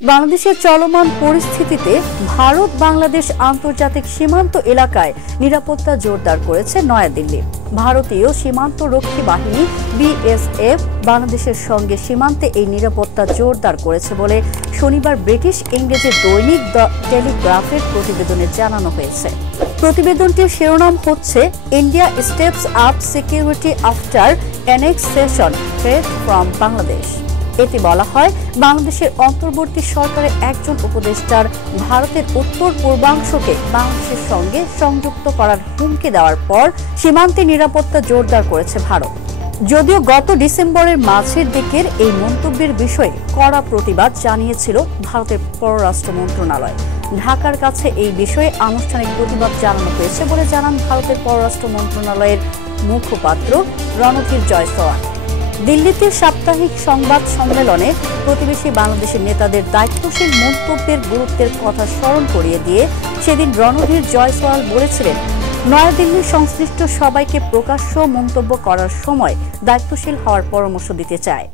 বাংলাদেশের চলমান পরিস্থিতিতে ভারত বাংলাদেশ আন্তর্জাতিক সীমান্ত এলাকায় নিরাপত্তা জোরদার করেছে নয়াদিল্লি। ভারতীয় সীমান্ত রক্ষী বাহিনী বিএসএফ বাংলাদেশের সঙ্গে সীমান্তে এই নিরাপত্তা জোরদার করেছে বলে শনিবার ব্রিটিশ ইংরেজি দৈনিক দ্য টেলিগ্রাফের প্রতিবেদনে জানানো হয়েছে। প্রতিবেদনটির শিরোনাম হচ্ছে India steps up security after annexation threat from Bangladesh. এতে বলা হয়, বাংলাদেশের অন্তর্বর্তী সরকারের একজন উপদেষ্টার ভারতের উত্তর পূর্বাংশকে বাংলাদেশের সঙ্গে সংযুক্ত করার হুমকি দেওয়ার পর সীমান্তে নিরাপত্তা জোরদার করেছে ভারত। যদিও গত ডিসেম্বরের মাঝের দিকের এই মন্তব্যের বিষয়ে কড়া প্রতিবাদ জানিয়েছিল ভারতের পররাষ্ট্র মন্ত্রণালয়। ঢাকার কাছে এই বিষয়ে আনুষ্ঠানিক প্রতিবাদ জানানো হয়েছে বলে জানান ভারতের পররাষ্ট্র মন্ত্রণালয়ের মুখপাত্র রণধীর জয়সওয়াল। দিল্লিতে সাপ্তাহিক সংবাদ সম্মেলনে প্রতিবেশী বাংলাদেশের নেতাদের দায়িত্বশীল মন্তব্যের গুরুত্বের কথা স্মরণ করিয়ে দিয়ে সেদিন রণধীর জয়সওয়াল বলেছিলেন, নয়াদিল্লির সংশ্লিষ্ট সবাইকে প্রকাশ্য মন্তব্য করার সময় দায়িত্বশীল হওয়ার পরামর্শ দিতে চায়।